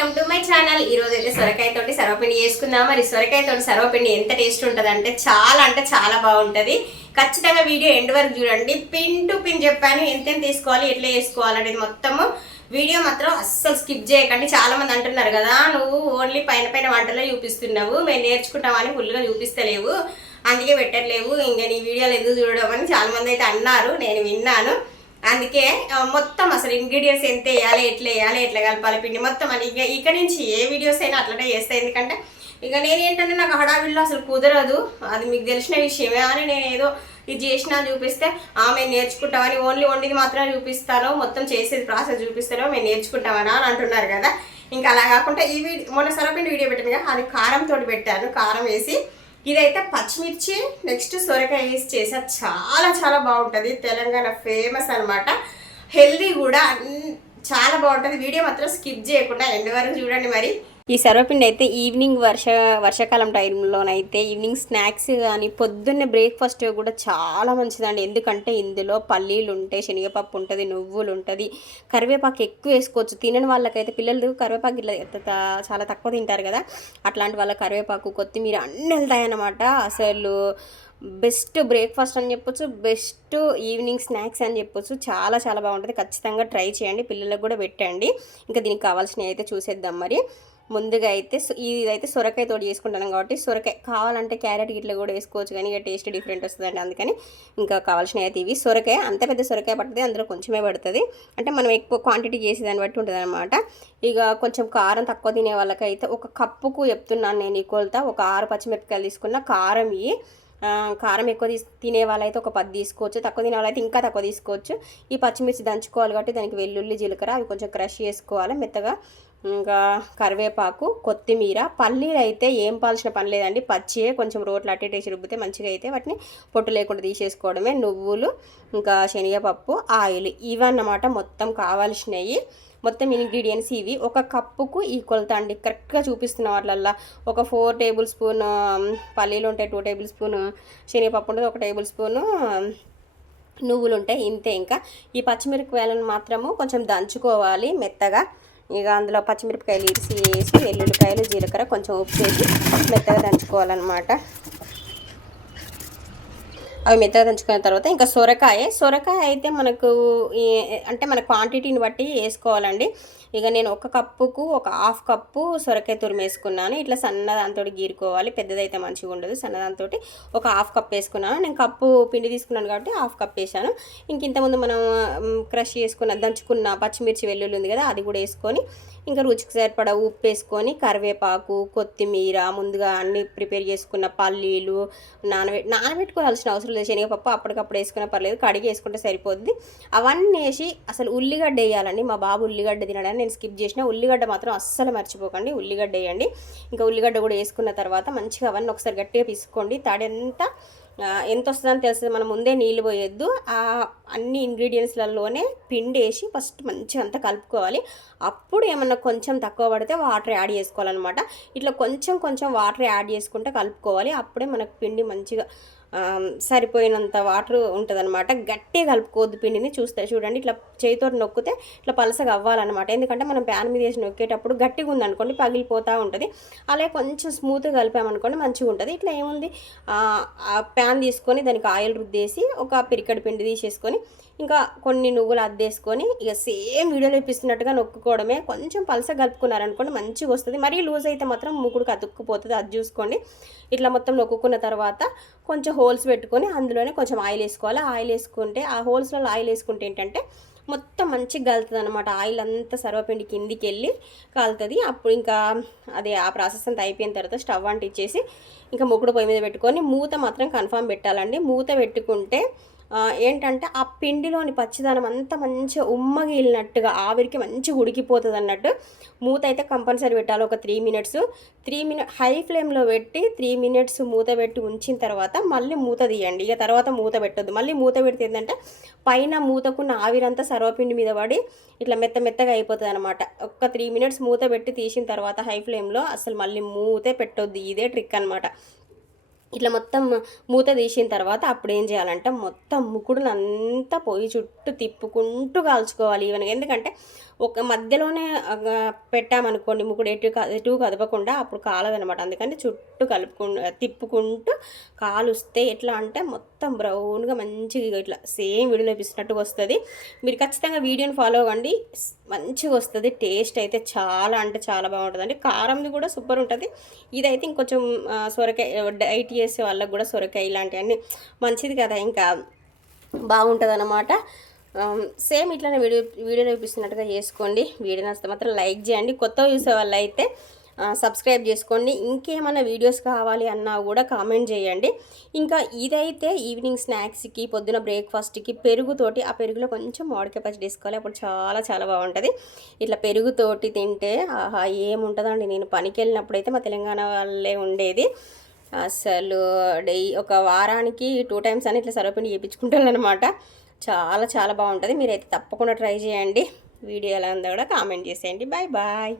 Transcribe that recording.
Welcome to my channel. ఈ రోజు అయితే సొరకాయ తోటి సర్వపిండి చేసుకుందాం. మరి సొరకాయ తోటి సర్వపిండి ఎంత టేస్ట్ ఉంటుంది అంటే చాలా బాగుంటుంది. ఖచ్చితంగా వీడియో ఎండ్ వరకు చూడండి. పిన్ టు పిన్ చెప్పాను, ఎంతెంత తీసుకోవాలి, ఎట్లా చేసుకోవాలనేది మొత్తము. వీడియో మాత్రం అస్సలు స్కిప్ చేయకండి. చాలా మంది అంటున్నారు కదా, నువ్వు ఓన్లీ పైన వంటలో చూపిస్తున్నావు, మేము నేర్చుకుంటామని ఫుల్గా చూపిస్తలేవు, అందుకే పెట్టట్లేవు, ఇంకా నీ వీడియోలు ఎందుకు చూడడం అని చాలా మంది అయితే అన్నారు. నేను విన్నాను. అందుకే మొత్తం అసలు ఇంగ్రీడియంట్స్ ఎంత వేయాలి, ఎట్లా కలపాలి పిండి మొత్తం అని ఇక నుంచి ఏ వీడియోస్ అయినా అట్లనే చేస్తాయి. ఎందుకంటే ఇక నేనేంటంటే నాకు హడావిడిలో అసలు కుదరదు, అది మీకు తెలిసిన విషయమే. అని నేను ఏదో ఇది చేసినా చూపిస్తే మేము నేర్చుకుంటామని ఓన్లీ వండిది మాత్రమే చూపిస్తాను, మొత్తం చేసేది ప్రాసెస్ చూపిస్తానో మేము నేర్చుకుంటామని అని అంటున్నారు కదా. ఇంకా అలా కాకుండా ఈ మొన్న సొరపిండి వీడియో పెట్టాను కదా, అది కారంతో పెట్టాను. కారం వేసి ఇదైతే పచ్చిమిర్చి నెక్స్ట్ సొరకాయ వేసి చేసా. చాలా బాగుంటుంది. తెలంగాణ ఫేమస్ అనమాట. హెల్దీ కూడా, చాలా బాగుంటుంది. వీడియో మాత్రం స్కిప్ చేయకుండా ఎండ్ వరకు చూడండి. మరి ఈ సర్వపిండి అయితే ఈవినింగ్ వర్షాకాలం టైంలోనైతే ఈవినింగ్ స్నాక్స్ కానీ పొద్దున్నే బ్రేక్ఫాస్ట్ కూడా చాలా మంచిదండి. ఎందుకంటే ఇందులో పల్లీలు ఉంటాయి, శనగపప్పు ఉంటుంది, నువ్వులు ఉంటుంది, కరివేపాకు ఎక్కువ వేసుకోవచ్చు. తినని వాళ్ళకైతే, పిల్లలు కరివేపాకు ఇట్లా చాలా తక్కువ తింటారు కదా, అట్లాంటి వాళ్ళ కరివేపాకు, కొత్తిమీర అన్నీ వెళ్తాయన్నమాట. అసలు బెస్ట్ బ్రేక్ఫాస్ట్ అని చెప్పొచ్చు, బెస్ట్ ఈవినింగ్ స్నాక్స్ అని చెప్పొచ్చు. చాలా బాగుంటుంది. ఖచ్చితంగా ట్రై చేయండి, పిల్లలకు కూడా పెట్టండి. ఇంకా దీనికి కావాల్సినవి అయితే చూసేద్దాం. మరి ముందుగా అయితే ఇదైతే సొరకాయతో చేసుకుంటాను కాబట్టి, సొరకాయ కావాలంటే క్యారెట్ గిట్ల కూడా వేసుకోవచ్చు, కానీ ఇక టేస్ట్ డిఫరెంట్ వస్తుందండి. అందుకని ఇంకా కావాల్సినవి అయితే ఇవి. సొరకాయ అంత పెద్ద సొరకాయ పడుతుంది, అందులో కొంచెమే పడుతుంది. అంటే మనం ఎక్కువ క్వాంటిటీ చేసేదాన్ని బట్టి ఉంటుంది అనమాట. ఇక కొంచెం కారం తక్కువ తినే వాళ్ళకైతే ఒక కప్పుకు చెప్తున్నాను నేను ఈ కొలత. ఒక 6 పచ్చిమిరపకాయలు తీసుకున్న. కారం ఎక్కువ తినే వాళ్ళైతే ఒక 10 తీసుకోవచ్చు, తక్కువ తినే వాళ్ళైతే ఇంకా తక్కువ తీసుకోవచ్చు. ఈ పచ్చిమిర్చి దంచుకోవాలి కాబట్టి దానికి వెల్లుల్లి, జీలకర్ర అవి కొంచెం క్రష్ చేసుకోవాలి మెత్తగా. ఇంకా కరివేపాకు, కొత్తిమీర, పల్లీలు అయితే ఏం పాల్సిన పని లేదండి, పచ్చియే కొంచెం రోట్లు అట్టి వేసి రుబ్బితే మంచిగా అయితే వాటిని పొట్టు లేకుండా తీసేసుకోవడమే. నువ్వులు, ఇంకా శనగపప్పు, ఆయిల్, ఇవన్నమాట మొత్తం కావాల్సినవి. మొత్తం ఇంగ్రీడియంట్స్ ఇవి. ఒక కప్పుకు ఈ కొలత అండి, కరెక్ట్గా చూపిస్తున్న వాటిలల్లో. ఒక 4 టేబుల్ స్పూన్ పల్లీలు ఉంటాయి, 2 టేబుల్ స్పూన్ శనగపప్పు ఉంటుంది, 1 టేబుల్ స్పూను నువ్వులు ఉంటాయి, ఇంతే. ఇంకా ఈ పచ్చిమిరపకాయలను మాత్రము కొంచెం దంచుకోవాలి మెత్తగా. ఇక అందులో పచ్చిమిరపకాయలు వేసి వెల్లుల్లిపాయలు, జీలకర్ర, కొంచెం ఉప్పు వేసి మెత్తగా దంచుకోవాలన్నమాట. అవి మెత్తగా దంచుకున్న తర్వాత ఇంకా సొరకాయ అయితే మనకు అంటే మన క్వాంటిటీని బట్టి వేసుకోవాలండి. ఇక నేను ఒక కప్పుకు ఒక 1/2 కప్పు సొరకాయ తురుము వేసుకున్నాను. ఇట్లా సన్నదాంతో గీరుకోవాలి, పెద్దదైతే మంచిగా ఉండదు. సన్నదాంతో ఒక 1/2 కప్ వేసుకున్నాను. నేను కప్పు పిండి తీసుకున్నాను కాబట్టి 1/2 కప్ వేసాను. ఇంతకుముందు మనం క్రష్ చేసుకున్న దంచుకున్న పచ్చిమిర్చి, వెల్లుల్లి ఉంది కదా, అది కూడా వేసుకొని ఇంకా రుచికి సరిపడా ఉప్పు వేసుకొని, కరివేపాకు, కొత్తిమీర, ముందుగా అన్ని ప్రిపేర్ చేసుకున్న పల్లీలు నానబెట్టుకోవాల్సిన అవసరం లేదు. శనగపప్పు అప్పటికప్పుడు వేసుకున్నా పర్లేదు, కడిగి వేసుకుంటే సరిపోద్ది. అవన్నీ వేసి అసలు ఉల్లిగడ్డ వేయాలండి. మా బాబు ఉల్లిగడ్డ తినడానికి నేను స్కిప్ చేసిన. ఉల్లిగడ్డ మాత్రం అస్సలు మర్చిపోకండి, ఉల్లిగడ్డ వేయండి. ఇంకా ఉల్లిగడ్డ కూడా వేసుకున్న తర్వాత మంచిగా అవన్నీ ఒకసారి గట్టిగా పిసుకోండి. ఎంత వస్తుందని తెలుస్తుంది. మనం ముందే నీళ్ళు పోయొద్దు. అన్ని ఇంగ్రీడియంట్స్లలోనే పిండి వేసి ఫస్ట్ మంచిగా అంతా కలుపుకోవాలి. అప్పుడు ఏమన్నా కొంచెం తక్కువ పడితే వాటర్ యాడ్ చేసుకోవాలన్నమాట. ఇట్లా కొంచెం వాటర్ యాడ్ చేసుకుంటే కలుపుకోవాలి. అప్పుడే మనకు పిండి మంచిగా సరిపోయినంత వాటర్ ఉంటుంది అనమాట. గట్టిగా కలుపుకోవద్దు పిండిని. చూడండి, ఇట్లా చేతితో నొక్కితే ఇట్లా పలసగా అవ్వాలన్నమాట. ఎందుకంటే మనం ప్యాన్ మీద వేసి నొక్కేటప్పుడు గట్టిగా ఉందనుకోండి పగిలిపోతూ ఉంటుంది. అలాగే కొంచెం స్మూత్గా కలిపామనుకోండి మంచిగా ఉంటుంది. ఇట్లా ఏముంది, ప్యాన్ తీసుకొని దానికి ఆయిల్ రుద్దేసి ఒక పిరికడి పిండి తీసేసుకొని ఇంకా కొన్ని నువ్వులు అద్దేసుకొని ఇక సేమ్ వీడియోలో ఇప్పిస్తున్నట్టుగా నొక్కుకోవడమే. కొంచెం పలస కలుపుకున్నారనుకోండి మంచిగా వస్తుంది. మరీ లూజ్ అయితే మాత్రం ముక్కుడుకి అతుక్కుపోతుంది, అది చూసుకోండి. ఇట్లా మొత్తం నొక్కున్న తర్వాత కొంచెం హోల్స్ పెట్టుకొని అందులోనే కొంచెం ఆయిల్ వేసుకోవాలి. ఆయిల్ వేసుకుంటే ఆ హోల్స్లలో ఆయిల్ వేసుకుంటే ఏంటంటే మొత్తం మంచిగా కలుతుంది అనమాట. ఆయిల్ అంతా సర్వపిండి కిందికి వెళ్ళి కాలుతుంది. అప్పుడు ఇంకా అదే ఆ ప్రాసెస్ అంతా అయిపోయిన తర్వాత స్టవ్ అంటించేసి ఇంకా ముక్కుడు పొయ్యి మీద పెట్టుకొని మూత మాత్రం కన్ఫామ్ పెట్టాలండి. మూత పెట్టుకుంటే ఏంటంటే ఆ పిండిలోని పచ్చిదనం అంతా మంచిగా ఉమ్మగిలినట్టుగా ఆవిరికి మంచిగా ఉడికిపోతుంది అన్నట్టు. మూత అయితే కంపల్సరీ పెట్టాలి. ఒక 3 మినిట్స్ హై ఫ్లేమ్లో పెట్టి 3 మినిట్స్ మూత పెట్టి ఉంచిన తర్వాత మళ్ళీ మూత తీయండి. ఇక తర్వాత మూత పెట్టొద్దు. మళ్ళీ మూత పెడితే ఏంటంటే పైన మూతకున్న ఆవిరంతా సర్వపిండి మీద పడి ఇట్లా మెత్తగా అయిపోతుంది అనమాట. ఒక 3 మినిట్స్ మూత పెట్టి తీసిన తర్వాత హై ఫ్లేమ్లో అసలు మళ్ళీ మూతే పెట్టొద్దు. ఇదే ట్రిక్ అనమాట. ఇట్లా మొత్తం మూత తీసిన తర్వాత అప్పుడు ఏం చేయాలంటే మొత్తం ముకుడునంతా పొయ్యి చుట్టూ తిప్పుకుంటూ కాల్చుకోవాలి ఈవెన్గా. ఎందుకంటే ఒక మధ్యలోనే పెట్టామనుకోండి ముకుడు ఎటు కదపకుండా అప్పుడు కాలదనమాట. అందుకని చుట్టూ తిప్పుకుంటూ కాలుస్తే ఎట్లా అంటే మొత్తం బ్రౌన్గా మంచిగా ఇట్లా సేమ్ వీడియోలో చూపిస్తున్నట్టుగా వస్తుంది. మీరు ఖచ్చితంగా వీడియోని ఫాలో అవ్వండి, మంచిగా వస్తుంది. టేస్ట్ అయితే చాలా అంటే చాలా బాగుంటుందండి. కారంది కూడా సూపర్ ఉంటుంది. ఇదైతే ఇంకొంచెం సొరకాయ డైట్ చేసే వాళ్ళకి కూడా సొరకాయ ఇలాంటివన్నీ మంచిది కదా, ఇంకా బాగుంటుంది అన్నమాట. సేమ్ ఇట్లానే వీడియోలో చూపిస్తున్నట్టుగా చేసుకోండి. వీడియో నచ్చితే మాత్రం లైక్ చేయండి. కొత్తగా చూసే వాళ్ళు అయితే సబ్స్క్రైబ్ చేసుకోండి. ఇంకేమైనా వీడియోస్ కావాలి అన్నా కూడా కామెంట్ చేయండి. ఇంకా ఇదైతే ఈవినింగ్ స్నాక్స్కి, పొద్దున బ్రేక్ఫాస్ట్కి పెరుగుతోటి, ఆ పెరుగులో కొంచెం మామిడికాయ పచ్చడి వేసుకోవాలి, అప్పుడు చాలా చాలా బాగుంటుంది. ఇట్లా పెరుగుతోటి తింటే ఆహా ఏముంటుందండి. నేను పనికి వెళ్ళినప్పుడు అయితే మా తెలంగాణ వాళ్ళే ఉండేది. అసలు ఒక వారానికి 2 times అని ఇట్లా సర్వపిండి చేయించుకుంటాను అనమాట. చాలా చాలా బాగుంటుంది. మీరైతే తప్పకుండా ట్రై చేయండి. వీడియో ఎలా ఉందో కూడా కామెంట్ చేసేయండి. Bye bye.